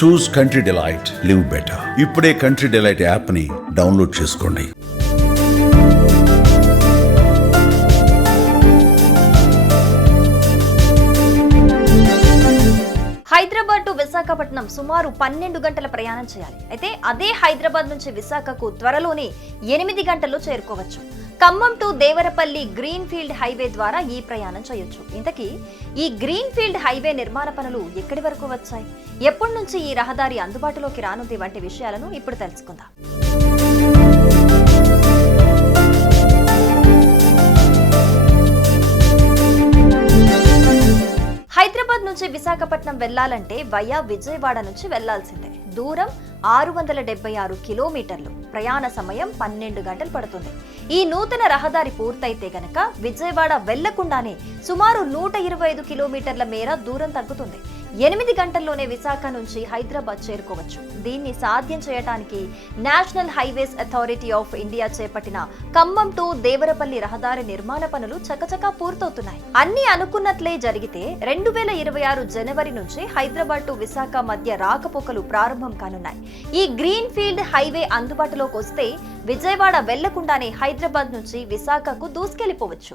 చూస్ country delight, live better. ఇప్పుడే country delight app ని download చేసుకోండి. హైదరాబాద్ టు విశాఖపట్నం సుమారు 12 గంటల ప్రయాణం చేయాలి. అయితే అదే హైదరాబాద్ నుంచి విశాఖకు త్వరలోనే 8 గంటల్లో చేరుకోవచ్చు. Khammam to Devarapalli green field highway ద్వారా ఈ ప్రయాణం చేయొచ్చు. ఇంతకీ ఈ గ్రీన్ ఫీల్డ్ హైవే నిర్మాణ పనులు ఎక్కడి వరకు వచ్చాయి, ఎప్పటి నుంచి ఈ రహదారి అందుబాటులోకి రానుంది వంటి విషయాలను ఇప్పుడు తెలుసుకుందాం. హైదరాబాద్ నుంచి విశాఖపట్నం వెళ్లాలంటే వయా విజయవాడ నుంచి వెళ్లాల్సిందే. దూరం 676 కిలోమీటర్లు, ప్రయాణ సమయం 12 గంటలు పడుతుంది. ఈ నూతన రహదారి పూర్తయితే గనక విజయవాడ వెళ్లకుండానే సుమారు 125 కిలోమీటర్ల మేర దూరం తగ్గుతుంది. 8 గంటల్లోనే విశాఖ నుంచి హైదరాబాద్ చేరుకోవచ్చు. దీన్ని సాధ్యం చేయడానికి national highways authority of India చేపట్టిన ఖమ్మం టు దేవరపల్లి రహదారి నిర్మాణ పనులు చకచకా పూర్తవుతున్నాయి. అన్ని అనుకున్నట్లే జరిగితే 2026 జనవరి నుంచి హైదరాబాద్ టు విశాఖ మధ్య రాకపోకలు ప్రారంభం కానున్నాయి. ఈ గ్రీన్ ఫీల్డ్ హైవే అందుబాటులోకి వస్తే విజయవాడ వెళ్లకుండానే హైదరాబాద్ నుంచి విశాఖకు దూసుకెళ్లిపోవచ్చు.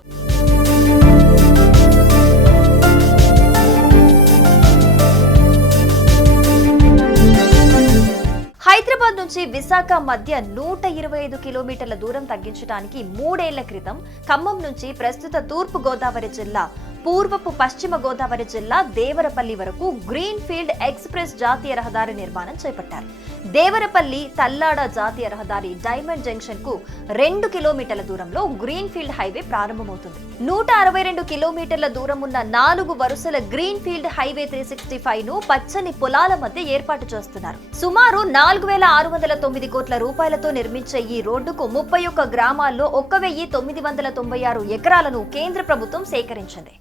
హైదరాబాద్ నుంచి విశాఖ మధ్య 125 కిలోమీటర్ల దూరం తగ్గించడానికి 3 ఏళ్ల క్రితం ఖమ్మం నుంచి ప్రస్తుత తూర్పు గోదావరి జిల్లా, పూర్వపు పశ్చిమ గోదావరి జిల్లా దేవరపల్లి వరకు గ్రీన్ ఫీల్డ్ ఎక్స్ప్రెస్ జాతీయ రహదారి నిర్మాణం చేపట్టారు. దేవరపల్లి తల్లాడ జాతీయ రహదారి డైమండ్ జంక్షన్ కు 2 కిలోమీటర్ల దూరంలో గ్రీన్ ఫీల్డ్ హైవే ప్రారంభమవుతుంది. 162 కిలోమీటర్ల దూరం ఉన్న 4 వరుసల గ్రీన్ ఫీల్డ్ హైవే 365 ను పచ్చని పొలాల మధ్య ఏర్పాటు చేస్తున్నారు. సుమారు 4609 కోట్ల రూపాయలతో నిర్మించే ఈ రోడ్డుకు 31 గ్రామాల్లో 1996 ఎకరాలను కేంద్ర ప్రభుత్వం సేకరించింది.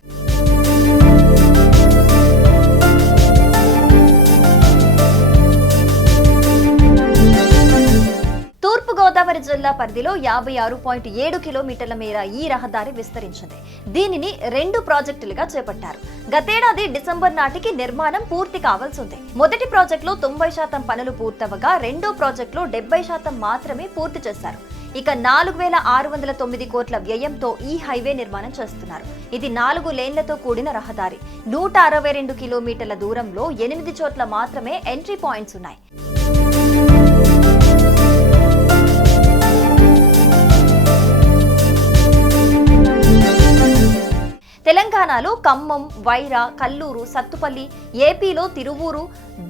తూర్పు గోదావరి జిల్లా పరిధిలో 56.7 కిలోమీటర్ల మేర ఈ రహదారి విస్తరించింది. దీనిని 2 ప్రాజెక్టులుగా చేపట్టారు. గతేడాది డిసెంబర్ నాటికి నిర్మాణం పూర్తి కావాల్సి ఉంది. మొదటి ప్రాజెక్టులో 90% పనులు పూర్తవగా రెండో ప్రాజెక్టులో 70% మాత్రమే పూర్తి చేశారు. ఇక 4609 కోట్ల వ్యయంతో ఈ హైవే నిర్మాణం చేస్తున్నారు. ఇది 4 లేన్లతో కూడిన రహదారి. 162 కిలోమీటర్ల దూరంలో 8 చోట్ల మాత్రమే ఎంట్రీ పాయింట్స్ ఉన్నాయి. తెలంగాణలో ఖమ్మం, వైరా, కల్లూరు, సత్తుపల్లి, ఏపీలో తిరువూరు,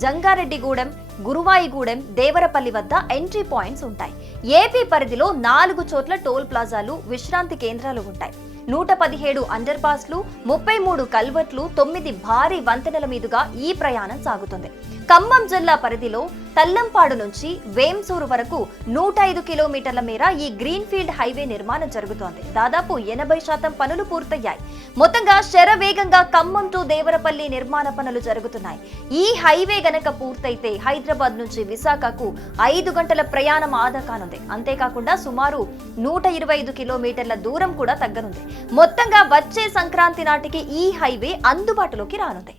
జంగారెడ్డిగూడెం, గురువాయిగూడెం, దేవరపల్లి వద్ద ఎంట్రీ పాయింట్స్ ఉంటాయి. ఏపీ పరిధిలో 4 చోట్ల టోల్ ప్లాజాలు, విశ్రాంతి కేంద్రాలు ఉంటాయి. 117 అండర్ పాస్లు, 33 కల్వర్ట్లు, 9 భారీ వంతెనల మీదుగా ఈ ప్రయాణం సాగుతుంది. ఖమ్మం జిల్లా పరిధిలో తల్లంపాడు నుంచి వేంసూరు వరకు 105 కిలోమీటర్ల మేర ఈ గ్రీన్ ఫీల్డ్ హైవే నిర్మాణం జరుగుతోంది. దాదాపు 80% పనులు పూర్తయ్యాయి. మొత్తంగా శరవేగంగా ఖమ్మం టు దేవరపల్లి నిర్మాణ పనులు జరుగుతున్నాయి. ఈ హైవే గనక పూర్తయితే హైదరాబాద్ నుంచి విశాఖకు 5 గంటల ప్రయాణం ఆదా కానుంది. అంతేకాకుండా సుమారు 125 కిలోమీటర్ల దూరం కూడా తగ్గనుంది. మొత్తంగా వచ్చే సంక్రాంతి నాటికి ఈ హైవే అందుబాటులోకి రానుంది.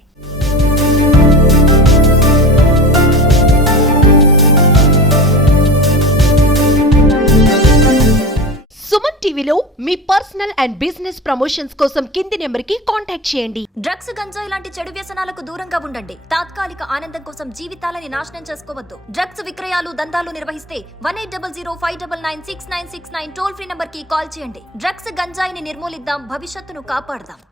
సుమన్ టీవీలో మీ పర్సనల్ అండ్ బిజినెస్ ప్రమోషన్స్ కోసం కింది నెంబర్కి కాంటాక్ట్ చేయండి. డ్రగ్స్, గంజాయి లాంటి చెడు వ్యసనాలకు దూరంగా ఉండండి. తాత్కాలిక ఆనందం కోసం జీవితాలని నాశనం చేసుకోవద్దు. డ్రగ్స్ విక్రయాలు, దందాలు నిర్వహిస్తే 180059969969 టోల్ ఫ్రీ నంబర్ కి కాల్ చేయండి. డ్రగ్స్, గంజాయిని నిర్మూలిద్దాం, భవిష్యత్తును కాపాడదాం.